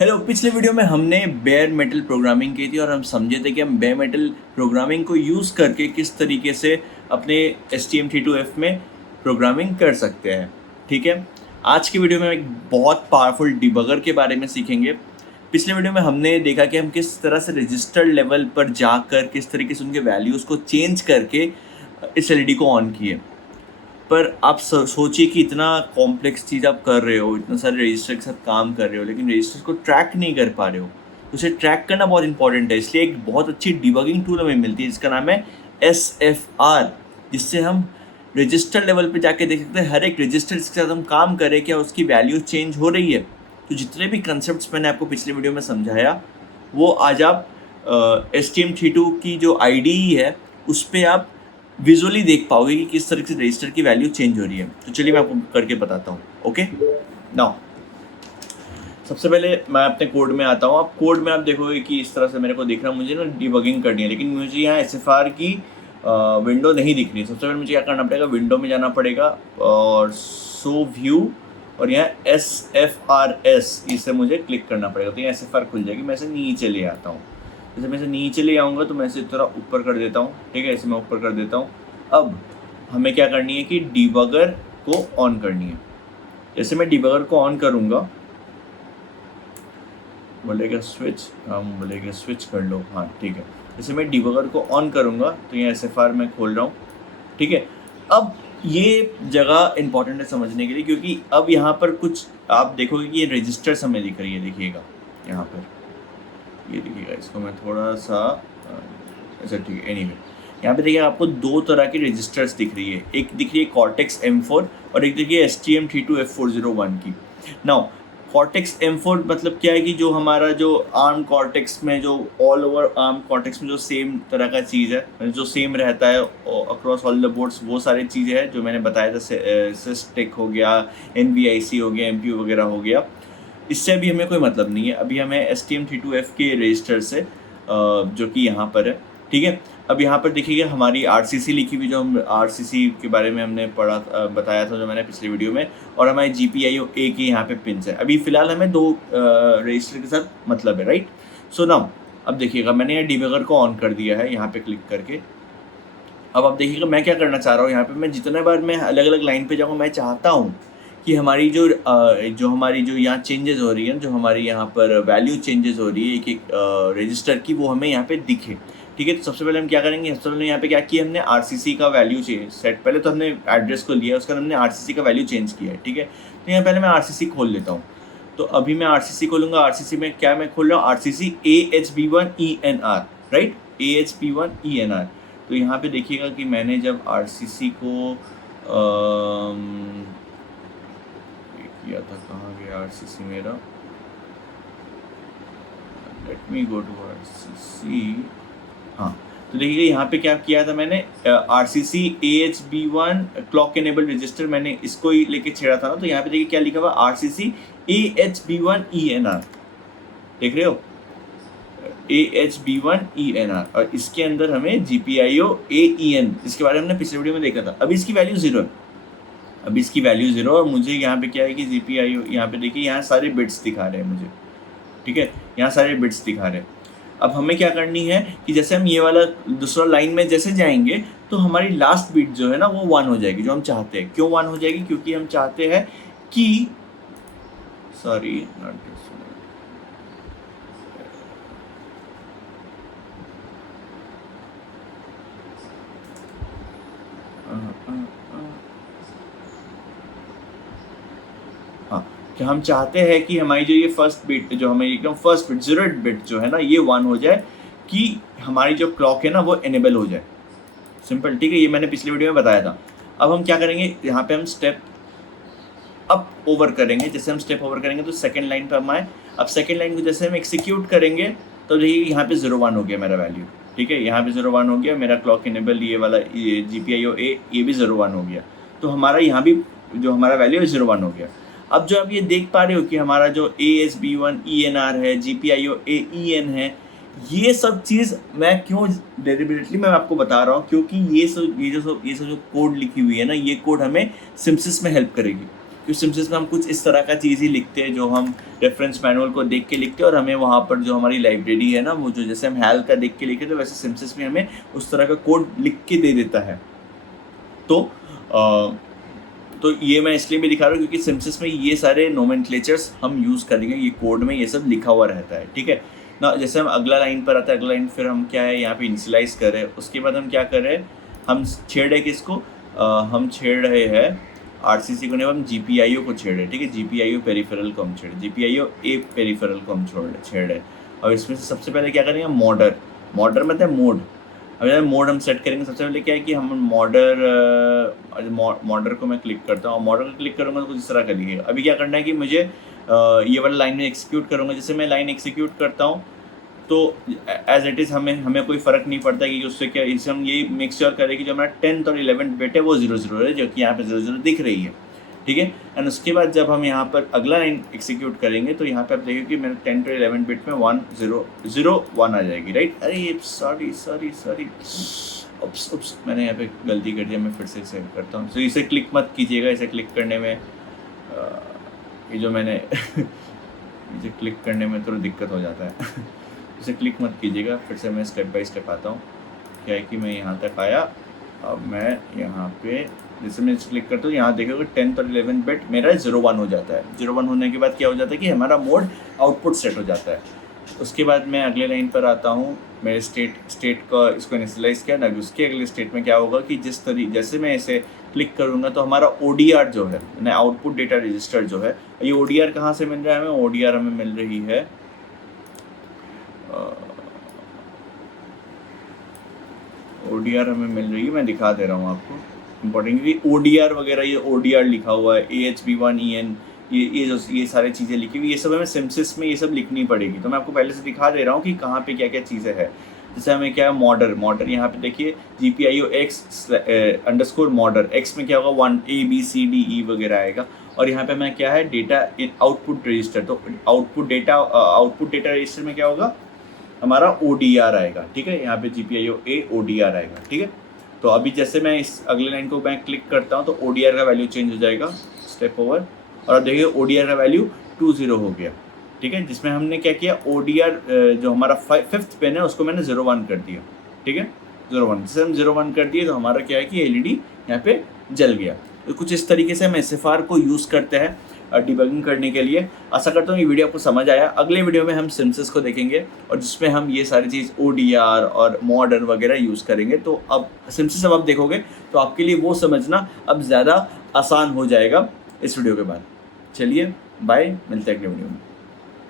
Hello, पिछले video में हमने बेयर मेटल प्रोग्रामिंग की थी और हम समझे थे कि हम बेयर मेटल प्रोग्रामिंग को यूज़ करके किस तरीके से अपने STM32F में प्रोग्रामिंग कर सकते हैं। ठीक है, आज की वीडियो में एक बहुत पावरफुल डिबगर के बारे में सीखेंगे। पिछले वीडियो में हमने देखा कि हम किस तरह से रजिस्टर लेवल पर जाकर किस तरीके से उनके वैल्यूज़ को चेंज करके इस LED को ऑन किए। पर आप सोचिए कि इतना कॉम्प्लेक्स चीज़ आप कर रहे हो, इतने सारे रजिस्टर के साथ काम कर रहे हो, लेकिन रजिस्टर को ट्रैक नहीं कर पा रहे हो। तो उसे ट्रैक करना बहुत इंपॉर्टेंट है, इसलिए एक बहुत अच्छी डिबगिंग टूल हमें मिलती है जिसका नाम है SFR, जिससे हम रजिस्टर लेवल पे जाके देख सकते हैं हर एक रजिस्टर जिसके साथ हम काम करें क्या उसकी वैल्यू चेंज हो रही है। तो जितने भी कंसेप्ट मैंने आपको पिछले वीडियो में समझाया वो आज आप STM32 की जो IDE है उस पर आप विजुअली देख पाओगे कि किस तरह से रजिस्टर की वैल्यू चेंज हो रही है। तो चलिए मैं आपको करके बताता हूँ। ओके, नाउ सबसे पहले मैं अपने कोड में आता हूँ। आप कोड में आप देखोगे कि इस तरह से मेरे को दिख रहा है, मुझे ना डिबगिंग करनी है, लेकिन मुझे यहाँ SFR की विंडो नहीं दिख रही। सबसे पहले मुझे क्या करना पड़ेगा, विंडो में जाना पड़ेगा और शो व्यू और यहाँ SFRS इसे मुझे क्लिक करना पड़ेगा, तो यहाँ SFR खुल जाएगी। मैं इसे नीचे ले आता हूँ। जैसे मैं इसे नीचे ले आऊँगा तो मैं इसे थोड़ा ऊपर कर देता हूँ। ठीक है, इसे मैं ऊपर कर देता हूँ। अब हमें क्या करनी है कि डिबगर को ऑन करनी है। जैसे मैं डिबगर को ऑन करूँगा, बोलेगा स्विच, हम बोलेगा स्विच कर लो। हाँ ठीक है, जैसे मैं डिबगर को ऑन करूँगा तो यहाँ SFR मैं खोल रहा हूँ। ठीक है, अब ये जगह इंपॉर्टेंट है समझने के लिए, क्योंकि अब यहाँ पर कुछ आप देखोगे कि ये रजिस्टर्स हमें दिख रही है। देखिएगा यहाँ पर, ये देखिएगा, इसको मैं थोड़ा सा अच्छा ठीक है। एनीवे यहाँ पे देखिए आपको दो तरह की रजिस्टर्स दिख रही है, एक दिख रही है Cortex M4 और एक दिख रही है STM32F401 की। नाउ Cortex M4 मतलब क्या है कि जो हमारा जो ARM Cortex में जो ऑल ओवर ARM Cortex में जो सेम तरह का चीज़ है, जो सेम रहता है अक्रॉस ऑल द बोर्ड्स, वो सारी चीज़ें हैं जो मैंने बताया था। SysTech हो गया, NVIC हो गया, MPU वगैरह हो गया। इससे अभी हमें कोई मतलब नहीं है, अभी हमें STM32F के रजिस्टर से जो कि यहाँ पर है। ठीक है, अब यहाँ पर देखिएगा हमारी RCC लिखी हुई, जो हम RCC के बारे में हमने पढ़ा बताया था जो मैंने पिछले वीडियो में, और हमारे GPIO A की यहाँ पे पिंस है। अभी फ़िलहाल हमें दो रजिस्टर के साथ मतलब है, राइट। सो नाउ अब देखिएगा मैंने यहाँ डिबगर को ऑन कर दिया है यहाँ पे क्लिक करके। अब आप देखिएगा मैं क्या करना चाह रहा हूँ, यहाँ पे मैं जितने बार मैं अलग अलग लाइन पे जाऊँगा, मैं चाहता हूँ कि हमारी जो हमारी जो यहाँ चेंजेस हो रही है, जो हमारी यहाँ पर वैल्यू चेंजेस हो रही है एक एक रजिस्टर की, वो हमें यहाँ पे दिखे। ठीक है, तो सबसे पहले हम क्या करेंगे, सबसे पहले यहाँ पे क्या किया हमने, RCC का वैल्यू चेंज सेट, पहले तो हमने एड्रेस को लिया, उसका हमने RCC का वैल्यू चेंज किया है। ठीक है, तो यहाँ पहले मैं RCC खोल लेता हूँ। तो अभी मैं RCC खोलूँगा। RCC में क्या मैं खोल रहा हूँ, RCC AHB1ENR, राइट, AHB1ENR। तो यहाँ पे देखिएगा कि मैंने जब RCC को किया था, कहाँ गया RCC मेरा, let me go to RCC। हाँ, तो देखिए यहाँ पे क्या किया था मैंने, RCC AHB1 clock enable register, मैंने इसको ही लेके छेड़ा था ना। तो यहाँ पे देखिए क्या लिखा हुआ, RCC AHB1ENR, देख रहे हो, AHB1ENR, और इसके अंदर हमें GPIO AEN, इसके बारे में हमने पिछले वीडियो में देखा था। अभी इसकी वैल्यू 0 है, अभी इसकी वैल्यू 0, और मुझे यहाँ पे क्या है कि GPIO, यहाँ पे देखिए यहाँ सारे बिट्स दिखा रहे हैं मुझे। ठीक है, यहाँ सारे बिट्स दिखा रहे हैं। अब हमें क्या करनी है कि जैसे हम ये वाला दूसरा लाइन में जैसे जाएंगे तो हमारी लास्ट बिट जो है ना वो 1 हो जाएगी, जो हम चाहते हैं। क्यों 1 हो जाएगी, क्योंकि हम चाहते हैं कि सॉरी नॉट दिस, हाँ, कि हम चाहते हैं कि हमारी जो ये फर्स्ट बिट, जो हमें एकदम फर्स्ट बिट 0th बिट जो है ना ये 1 हो जाए, कि हमारी जो क्लॉक है ना वो एनेबल हो जाए। सिंपल, ठीक है, ये मैंने पिछले वीडियो में बताया था। अब हम क्या करेंगे, यहाँ पे हम स्टेप अप ओवर करेंगे। जैसे हम स्टेप ओवर करेंगे तो सेकंड लाइन पर हम आए। अब सेकंड लाइन को जैसे हम एग्जीक्यूट करेंगे तो देखिए यहाँ पे 0 1 हो गया मेरा वैल्यू। ठीक है, यहाँ पे 0 1 हो गया मेरा क्लॉक इनेबल, ये वाला GPIO A ये भी 0 1 हो गया। तो हमारा यहाँ भी जो हमारा वैल्यू है 0 1 हो गया। अब जो आप ये देख पा रहे हो कि हमारा जो AHB1ENR है, GPIO AEN है, ये सब चीज़ मैं क्यों डेलिबरेटली मैं आपको बता रहा हूँ, क्योंकि ये सब जो कोड लिखी हुई है ना, ये कोड हमें सिम्सिस में हेल्प करेगी। क्योंकि सिम्पसिस में हम कुछ इस तरह का चीज़ ही लिखते हैं जो हम रेफरेंस मैनुअल को देख के लिखते हैं, और हमें वहाँ पर जो हमारी लाइब्रेरी है ना, वो जो जैसे हम हैल का देख के लिखे तो वैसे सिम्पसिस में हमें उस तरह का कोड लिख के दे देता है। तो ये मैं इसलिए भी दिखा रहा हूँ क्योंकि सिम्पसिस में ये सारे नोमेनक्लेचर्स हम यूज़ करेंगे, ये कोड में ये सब लिखा हुआ रहता है, ठीक है ना। जैसे हम अगला लाइन पर आता है, अगला लाइन फिर हम क्या है यहाँ पे इनिशियलाइज कर रहे हैं, उसके बाद हम क्या कर रहे हैं, हम छेड़ रहे किसको, हम छेड़ रहे हैं RCC को नहीं, हम GPIO को छेड़ रहे हैं, ठीक है। GPIO पेरिफेरल को हम छेड़, GPIO ए पेरिफेरल को हम छेड़ रहे हैं। और इसमें से सबसे पहले क्या करेंगे, मॉडर मतलब मोड। अब मोड हम सेट करेंगे, सबसे पहले क्या है कि हम मॉडर को मैं क्लिक करता हूँ, मॉडर को क्लिक करूँगा तो कुछ इस तरह का दिखेगा। अभी क्या करना है कि मुझे ये वाला लाइन में एग्जीक्यूट करूँगा। जैसे मैं लाइन एग्जीक्यूट करता हूँ तो एज इट इज़ हमें कोई फ़र्क नहीं पड़ता कि उससे क्या, इससे हम ये मेक श्योर करें कि जो हमारा 10th और 11th बिट है वो 0 है, जो कि यहाँ पे 0 दिख रही है, ठीक है। एंड उसके बाद जब हम यहाँ पर अगला लाइन एग्जीक्यूट करेंगे तो यहाँ पे आप देखिए कि मेरे 10th और 11th बिट में 1 0 0 1 आ जाएगी, राइट। अरे सॉरी उप्स मैंने यहाँ पे गलती कर दिया, मैं फिर से सेव करता हूँ। तो इसे क्लिक मत कीजिएगा, इसे क्लिक करने में ये जो मैंने इसे क्लिक करने में थोड़ा दिक्कत हो जाता है। इसे क्लिक मत कीजिएगा, फिर से मैं स्टेप बाय स्टेप आता हूँ। क्या है कि मैं यहाँ तक आया, अब मैं यहाँ पे जैसे मैं क्लिक करता हूँ, यहाँ देखोगे 10th और 11th बिट मेरा 0 1 हो जाता है। 0 1 होने के बाद क्या हो जाता है कि हमारा मोड आउटपुट सेट हो जाता है। उसके बाद मैं अगले लाइन पर आता हूँ, मेरे स्टेट का इसको इनिशियलाइज किया ना, उसके अगले स्टेट में क्या होगा कि जैसे मैं इसे क्लिक करूँगा तो हमारा ODR जो है ना, आउटपुट डेटा रजिस्टर जो है, ये ODR कहाँ से मिल रहा है हमें, ODR हमें मिल रही है मैं दिखा दे रहा हूँ आपको, इम्पोर्टेंट कि ODR वगैरह, ये ODR लिखा हुआ है, AHB1EN, ये सारी चीज़ें लिखी हुई, ये सब हमें सिम्पसिस में ये सब लिखनी पड़ेगी। तो मैं आपको पहले से दिखा दे रहा हूँ कि कहाँ पे क्या क्या चीज़ें हैं। जैसे हमें क्या है, मॉडर यहाँ पे देखिए GPIO X _मॉडर, X में क्या होगा 1 A B C D E वगैरह आएगा, और यहाँ पे मैं क्या है डेटा इन आउटपुट रजिस्टर, तो आउटपुट डेटा रजिस्टर में क्या होगा हमारा ODR आएगा, ठीक है। यहाँ पे GPIO A ODR आएगा, ठीक है। तो अभी जैसे मैं इस अगले लाइन को मैं क्लिक करता हूँ तो ODR का वैल्यू चेंज हो जाएगा, स्टेप ओवर, और अब देखिए ODR का वैल्यू 20 हो गया, ठीक है। जिसमें हमने क्या किया, ODR जो हमारा 5th पिन है उसको मैंने 0 1 कर दिया, ठीक है, 0 1। जैसे हम 0 1 कर दिए तो हमारा क्या है कि LED यहाँ पे जल गया। तो कुछ इस तरीके से हम SFR को यूज़ करते हैं डिबगिंग करने के लिए। आशा करता हूँ ये वीडियो आपको समझ आया। अगले वीडियो में हम सिम्पसिस को देखेंगे और जिसमें हम ये सारी चीज़ ODR और मॉडर वगैरह यूज़ करेंगे। तो अब सिम्पसिस अब आप देखोगे तो आपके लिए वो समझना अब ज़्यादा आसान हो जाएगा इस वीडियो के बाद। चलिए बाय, मिलते हैं अगले वीडियो में।